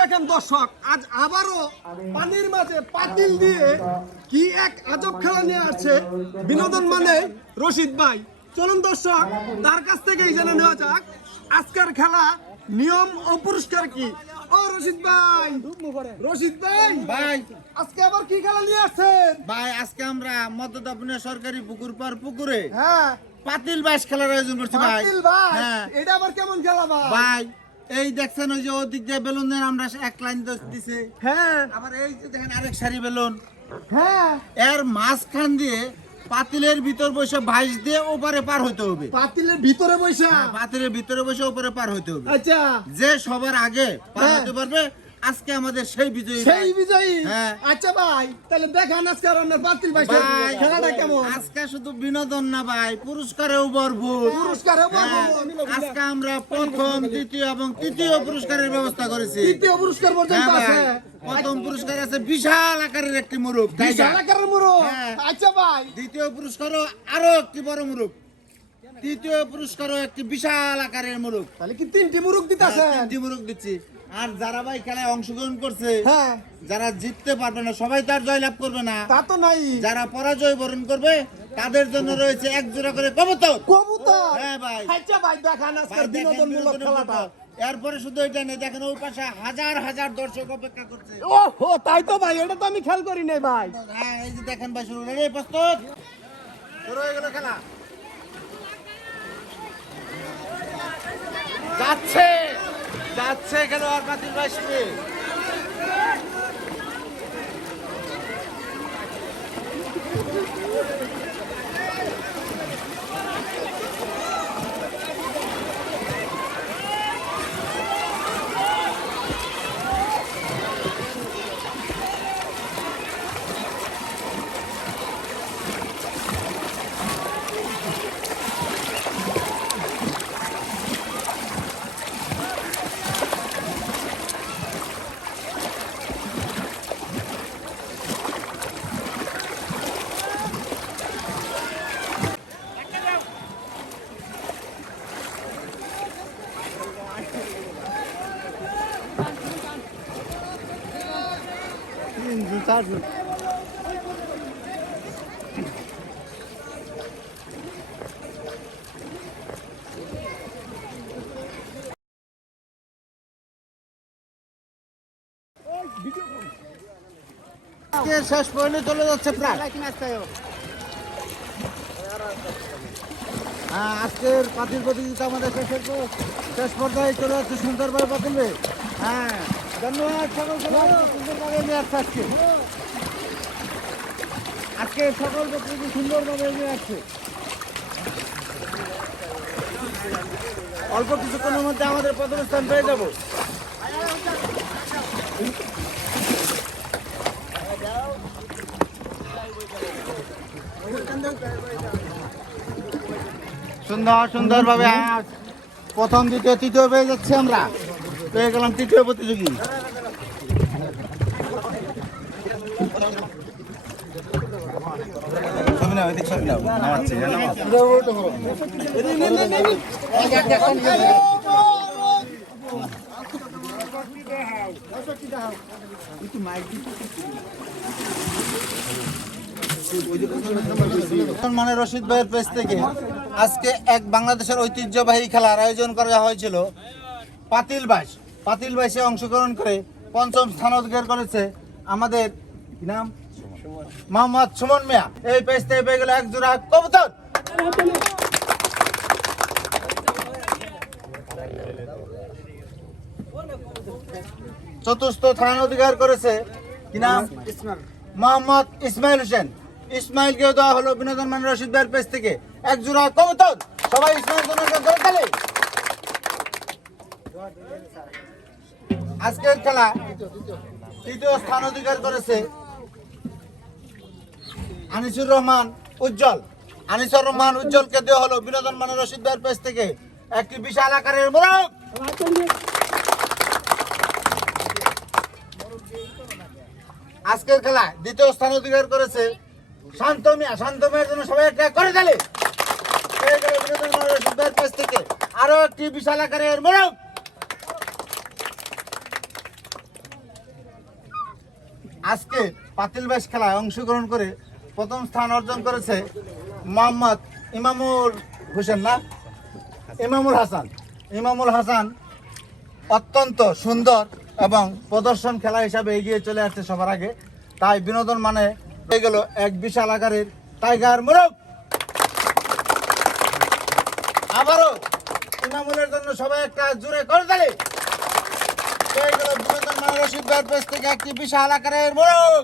দেখেন দর্শক আজ আবারও পানির মাঝে পাতিল দিয়ে কি এক আজব খেলা নিয়ে আসছে বিনোদন মানে রশিদ ভাই। চলুন দর্শক তার কাছ থেকেই জেনে নেওয়া যাক আজকের খেলা নিয়ম ও পুরস্কার কি? ও রশিদ ভাই রশিদ ভাই ভাই। আজকে আবার কি খেলা নিয়ে আসছেন ভাই আজকে আমরা মধ্যদাপুনে সরকারি পুকুর পার পুকুরে হ্যাঁ। পাতিল বাইশ খেলার আয়োজন করছি ভাই। পাতিল ভাই হ্যাঁ। এটা আবার কেমন খেলা ভাই? ভাই এই দেখছেন ওই যে ওদিক দিয়ে বেলুন দেন আমরা এক লাইন দিছে। হ্যাঁ। আবার এই যে দেখেন আরেক সারি বেলুন। হ্যাঁ। এর মাঝখান দিয়ে পাতিলের ভিতর বসে ভাইস দিয়ে ওপারে পার হইতে হবে। পাতিলের ভিতরে বসে? পাতিলের ভিতরে বসে ওপারে পার হইতে হবে। আচ্ছা। যে সবার আগে পার হ্যাঁ। হতে পারবে আজকে আমাদের সেই বিজয়ী সেই বিজয়ী? হ্যাঁ। আচ্ছা ভাই তাহলে দেখান আজকে আর আপনার বাতিল ভাই খেলাটা কেমন? আজকে শুধু বিনোদন না ভাই পুরস্কারেও ভরপুর। পুরস্কারও হ্যাঁ, ভরপুর। আজকে আমরা প্রথম দ্বিতীয় এবং তৃতীয় পুরস্কারের ব্যবস্থা করেছি। তৃতীয় পুরস্কার পর্যন্ত হ্যাঁ আছে। প্রথম পুরস্কার আছে বিশাল আকারের একটি মুরুখ বিশাল আকারের মুরো হ্যাঁ। আচ্ছা ভাই। দ্বিতীয় পুরস্কারও আরও একটি বড় মুরুখ। তৃতীয় পুরস্কারও একটি বিশাল আকারের মুরুখ। তাহলে কি তিনটি মুরুখ দিতেছেন তিনটি মুরুখ দিচ্ছি। আর যারা ভাই খেলায় অংশগ্রহণ করছে হ্যাঁ। যারা জিততে পারবে না সবাই তার জয়লাভ করবে না। তা তো নাই। যারা পরাজয় বরণ করবে তাদের জন্য রয়েছে এক জোড়া করে কবুতর। কবুতর? হ্যাঁ ভাই। আচ্ছা ভাই দেখান আজকে বিনোদনমূলক খেলাটা। এরপরে শুধু এটা নেই দেখেন ওই পাশে হাজার হাজার দর্শক অপেক্ষা করছে। ও হো তাই তো ভাই এটা তো আমি খেয়াল করি নাই ভাই। হ্যাঁ এই যে দেখেন ভাই শুরু রেডি প্রস্তুত। শুরু হয়ে গেল খেলা। যাচ্ছে। যাচ্ছে খেলোয়াড় বাতিল আজকের শেষ পয়েন্টে চলে যাচ্ছে প্রায়। হ্যাঁ আজকের পাতিল প্রতিযোগিতা আমাদের শেষের শেষ পর্যায়ে চলে যাচ্ছে সুন্দরভাবে পাতিলে হ্যাঁ। আজকে। সকল প্রতিযোগী সুন্দরভাবে এগিয়ে আসছে অল্প কিছুক্ষণের মধ্যে আমাদের প্রথম স্থান পেয়ে যাব। সুন্দর, সুন্দরভাবে প্রথম দ্বিতীয়, তৃতীয় পেয়ে যাচ্ছি আমরা। পেয়ে গেলাম তৃতীয় প্রতিযোগী। মানে রশিদ ভাইয়ের পেজ থেকে আজকে এক বাংলাদেশের ঐতিহ্যবাহী খেলার আয়োজন করা হয়েছিল পাতিল বাইশ। পাতিল বাইশে অংশগ্রহণ করে পঞ্চম স্থান অধিকার করেছে আমাদের কি নাম? মোহাম্মদ সুমন মিয়া। এই পেজ থেকে পেয়ে গেল এক জোড়া কবুতর। চতুর্থ স্থান অধিকার করেছে কি নাম? মোহাম্মদ ইসমাইল হোসেন। ইসমাইল ইসমাইলকেও দেওয়া হলো বিনোদন মান রশিদ ভাইয়ের পেজ থেকে। এক জোড়া কবুতর। সবাই ইসমাইল আজকের খেলা তৃতীয় স্থান অধিকার করেছে আনিসুর রহমান উজ্জ্বল। আনিসুর রহমান উজ্জ্বলকে দেওয়া হলো বিনোদন মানে রশিদ ভাইয়ের পেজ থেকে। একটি বিশাল আকারের মোরগ। আজকের খেলায় দ্বিতীয় স্থান অধিকার করেছে শান্ত মিয়া শান্ত মিয়ার জন্য সবাই একটা করে দিলে। বিনোদন মানে রশিদ ভাইয়ের পেজ থেকে আরও একটি বিশাল আকারের মোরগ। আজকে পাতিল বাইশ খেলায় অংশগ্রহণ করে প্রথম স্থান অর্জন করেছে মোহাম্মদ ইমামুল হোসেন না? ইমামুল হাসান। ইমামুল হাসান অত্যন্ত সুন্দর এবং প্রদর্শন খেলা হিসাবে এগিয়ে চলে আসছে সবার আগে। তাই বিনোদন মানে হয়ে গেল এক বিশাল আকারের টাইগার মোরগ আবারও ইমামুলের জন্য সবাই একটা জুড়ে করে তালে। হয়ে গেল বিনোদন ব্যাট থেকে একটি বিশাল আকারের মোরগ